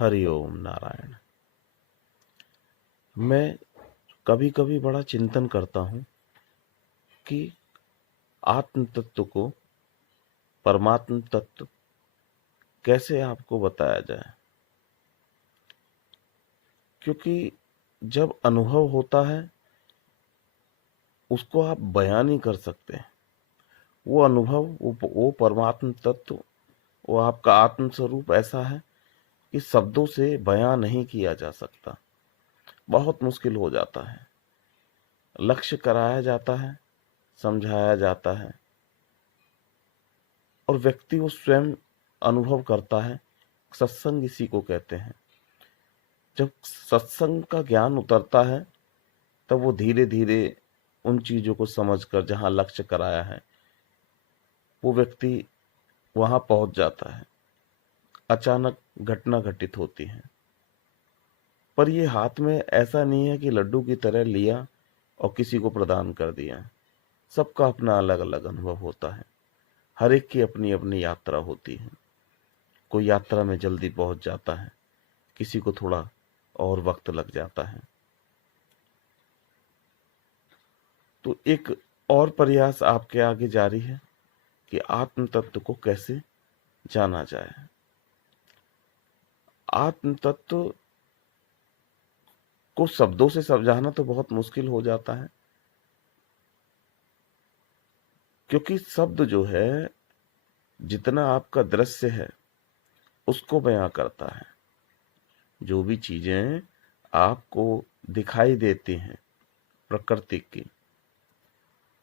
हरि ओम नारायण। मैं कभी कभी बड़ा चिंतन करता हूँ कि आत्म तत्व को, परमात्म तत्व कैसे आपको बताया जाए, क्योंकि जब अनुभव होता है उसको आप बयां नहीं कर सकते। वो अनुभव, वो परमात्म तत्व, वो आपका आत्म स्वरूप ऐसा है कि शब्दों से बयां नहीं किया जा सकता। बहुत मुश्किल हो जाता है। लक्ष्य कराया जाता है, समझाया जाता है, और व्यक्ति वो स्वयं अनुभव करता है। सत्संग इसी को कहते हैं। जब सत्संग का ज्ञान उतरता है तब वो धीरे धीरे उन चीजों को समझकर जहां लक्ष्य कराया है वो व्यक्ति वहां पहुंच जाता है। अचानक घटना घटित होती है, पर ये हाथ में ऐसा नहीं है कि लड्डू की तरह लिया और किसी को प्रदान कर दिया। सबका अपना अलग अलग अनुभव होता है। हर एक की अपनी अपनी यात्रा होती है। कोई यात्रा में जल्दी पहुंच जाता है, किसी को थोड़ा और वक्त लग जाता है। तो एक और प्रयास आपके आगे जारी है कि आत्म तत्व को कैसे जाना जाए। आत्म तत्व को शब्दों से समझाना तो बहुत मुश्किल हो जाता है, क्योंकि शब्द जो है जितना आपका दृश्य है उसको बयां करता है। जो भी चीजें आपको दिखाई देती हैं प्रकृति की,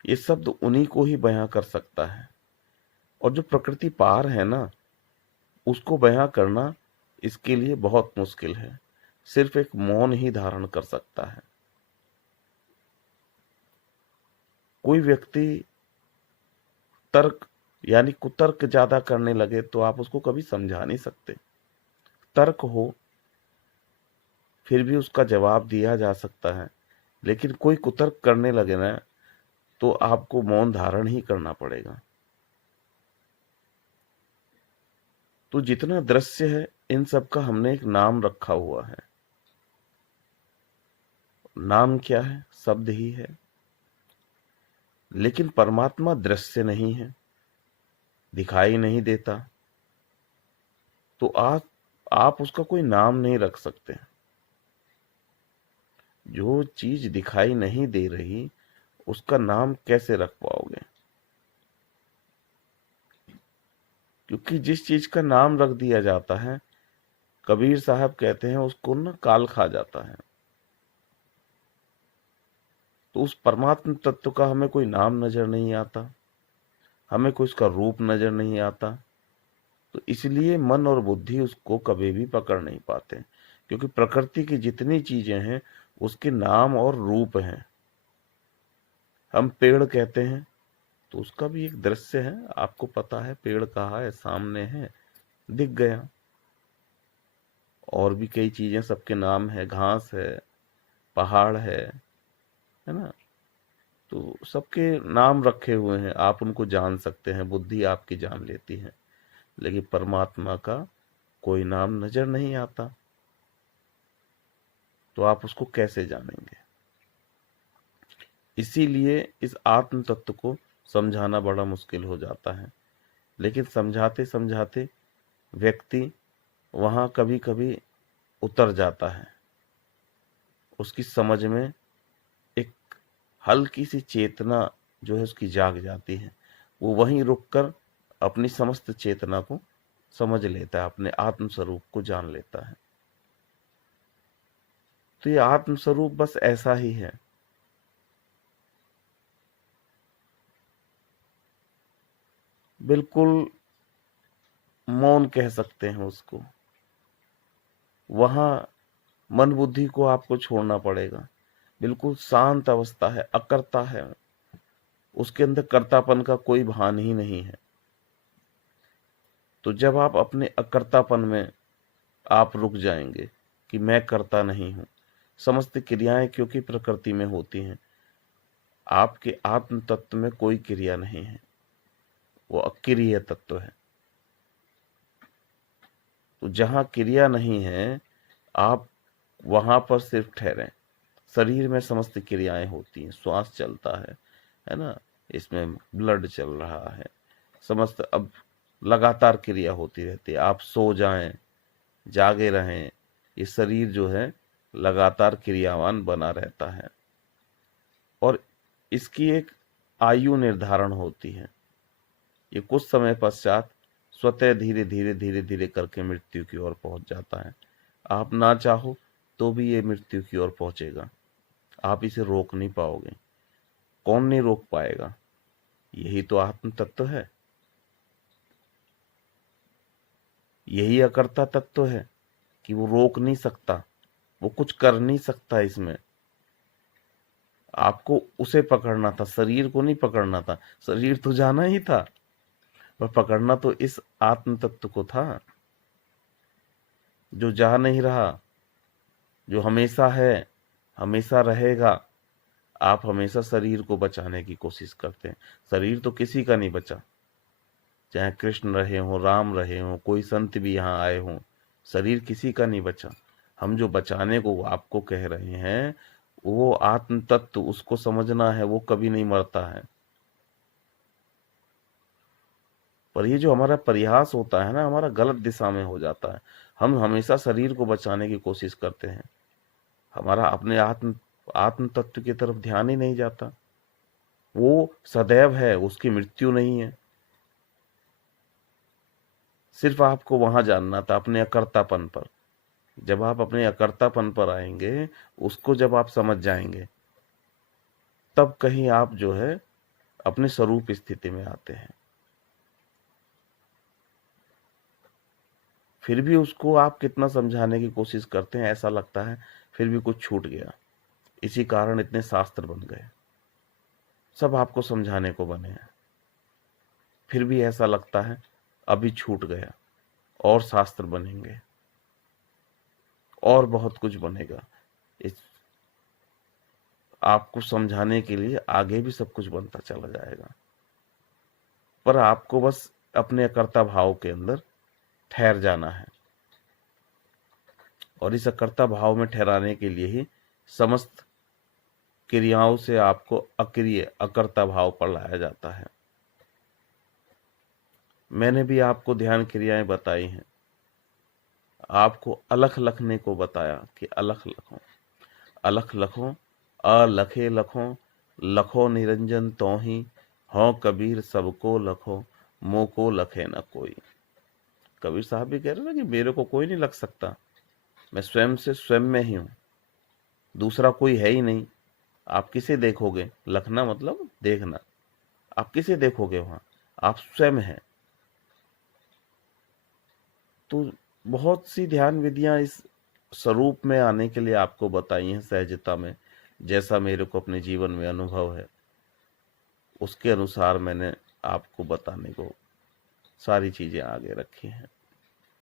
ये शब्द उन्हीं को ही बयां कर सकता है। और जो प्रकृति पार है ना, उसको बयां करना इसके लिए बहुत मुश्किल है। सिर्फ एक मौन ही धारण कर सकता है। कोई व्यक्ति तर्क यानी कुतर्क ज्यादा करने लगे तो आप उसको कभी समझा नहीं सकते। तर्क हो फिर भी उसका जवाब दिया जा सकता है, लेकिन कोई कुतर्क करने लगे ना तो आपको मौन धारण ही करना पड़ेगा। तो जितना दृश्य है इन सब का हमने एक नाम रखा हुआ है। नाम क्या है? शब्द ही है। लेकिन परमात्मा दृश्य नहीं है, दिखाई नहीं देता, तो आप उसका कोई नाम नहीं रख सकते। जो चीज दिखाई नहीं दे रही उसका नाम कैसे रख पाओगे? क्योंकि जिस चीज का नाम रख दिया जाता है, कबीर साहब कहते हैं उसको ना काल खा जाता है। तो उस परमात्म तत्व का हमें कोई नाम नजर नहीं आता, हमें कोई उसका रूप नजर नहीं आता। तो इसलिए मन और बुद्धि उसको कभी भी पकड़ नहीं पाते, क्योंकि प्रकृति की जितनी चीजें हैं उसके नाम और रूप हैं। हम पेड़ कहते हैं तो उसका भी एक दृश्य है। आपको पता है पेड़ कहाँ है? सामने है, दिख गया। और भी कई चीजें सबके नाम है, घास है, पहाड़ है ना। तो सबके नाम रखे हुए हैं, आप उनको जान सकते हैं, बुद्धि आपकी जान लेती है। लेकिन परमात्मा का कोई नाम नजर नहीं आता, तो आप उसको कैसे जानेंगे? इसीलिए इस आत्म तत्व को समझाना बड़ा मुश्किल हो जाता है। लेकिन समझाते समझाते व्यक्ति वहां कभी कभी उतर जाता है। उसकी समझ में एक हल्की सी चेतना जो है उसकी जाग जाती है। वो वहीं रुककर अपनी समस्त चेतना को समझ लेता है, अपने आत्म स्वरूप को जान लेता है। तो ये आत्म स्वरूप बस ऐसा ही है। बिल्कुल मौन कह सकते हैं उसको। वहां मन बुद्धि को आपको छोड़ना पड़ेगा। बिल्कुल शांत अवस्था है, अकर्ता है। उसके अंदर कर्तापन का कोई भान ही नहीं है। तो जब आप अपने अकर्तापन में आप रुक जाएंगे कि मैं करता नहीं हूं, समस्त क्रियाएं क्योंकि प्रकृति में होती हैं, आपके आत्म तत्व में कोई क्रिया नहीं है, वो अक्रिय तत्व है। तो जहाँ क्रिया नहीं है आप वहां पर सिर्फ ठहरें। शरीर में समस्त क्रियाएं होती हैं, श्वास चलता है ना, इसमें ब्लड चल रहा है, समस्त अब लगातार क्रिया होती रहती है। आप सो जाएं, जागे रहें, ये शरीर जो है लगातार क्रियावान बना रहता है। और इसकी एक आयु निर्धारण होती है। ये कुछ समय पश्चात स्वतः धीरे धीरे धीरे धीरे करके मृत्यु की ओर पहुंच जाता है। आप ना चाहो तो भी ये मृत्यु की ओर पहुंचेगा, आप इसे रोक नहीं पाओगे। कौन नहीं रोक पाएगा? यही तो आत्म तत्व है, यही अकर्ता तत्व है कि वो रोक नहीं सकता, वो कुछ कर नहीं सकता इसमें। आपको उसे पकड़ना था, शरीर को नहीं पकड़ना था। शरीर तो जाना ही था, पर पकड़ना तो इस आत्म तत्व को था जो जा नहीं रहा, जो हमेशा है, हमेशा रहेगा। आप हमेशा शरीर को बचाने की कोशिश करते हैं। शरीर तो किसी का नहीं बचा, चाहे कृष्ण रहे हो, राम रहे हो, कोई संत भी यहाँ आए हों, शरीर किसी का नहीं बचा। हम जो बचाने को आपको कह रहे हैं वो आत्म तत्व, उसको समझना है, वो कभी नहीं मरता है। पर ये जो हमारा प्रयास होता है ना, हमारा गलत दिशा में हो जाता है। हम हमेशा शरीर को बचाने की कोशिश करते हैं, हमारा अपने आत्म तत्व की तरफ ध्यान ही नहीं जाता। वो सदैव है, उसकी मृत्यु नहीं है। सिर्फ आपको वहां जानना था, अपने अकर्तापन पर। जब आप अपने अकर्तापन पर आएंगे, उसको जब आप समझ जाएंगे, तब कहीं आप जो है अपने स्वरूप स्थिति में आते हैं। फिर भी उसको आप कितना समझाने की कोशिश करते हैं, ऐसा लगता है फिर भी कुछ छूट गया। इसी कारण इतने शास्त्र बन गए, सब आपको समझाने को बने हैं। फिर भी ऐसा लगता है अभी छूट गया, और शास्त्र बनेंगे, और बहुत कुछ बनेगा। इस आपको समझाने के लिए आगे भी सब कुछ बनता चला जाएगा, पर आपको बस अपने कर्ता भाव के अंदर ठहर जाना है। और इस अकर्ता भाव में ठहराने के लिए ही समस्त क्रियाओं से आपको अक्रिय अकर्ता भाव पर लाया जाता है। मैंने भी आपको ध्यान क्रियाएं बताई हैं, आपको अलख लखने को बताया कि अलख लखो, अलख लखो, अलखे लखो, लखो निरंजन तो ही, हो कबीर सबको लखो, मोको लखे न कोई। कबीर साहब भी कह रहे ना कि मेरे को कोई नहीं लग सकता, मैं स्वयं से स्वयं में ही हूं, दूसरा कोई है ही नहीं। आप किसे देखोगे? लखना मतलब देखना। आप किसे देखोगे वहां? आप स्वयं हैं। तो बहुत सी ध्यान विधियां इस स्वरूप में आने के लिए आपको बताई हैं, सहजता में, जैसा मेरे को अपने जीवन में अनुभव है उसके अनुसार मैंने आपको बताने को सारी चीजें आगे रखी हैं।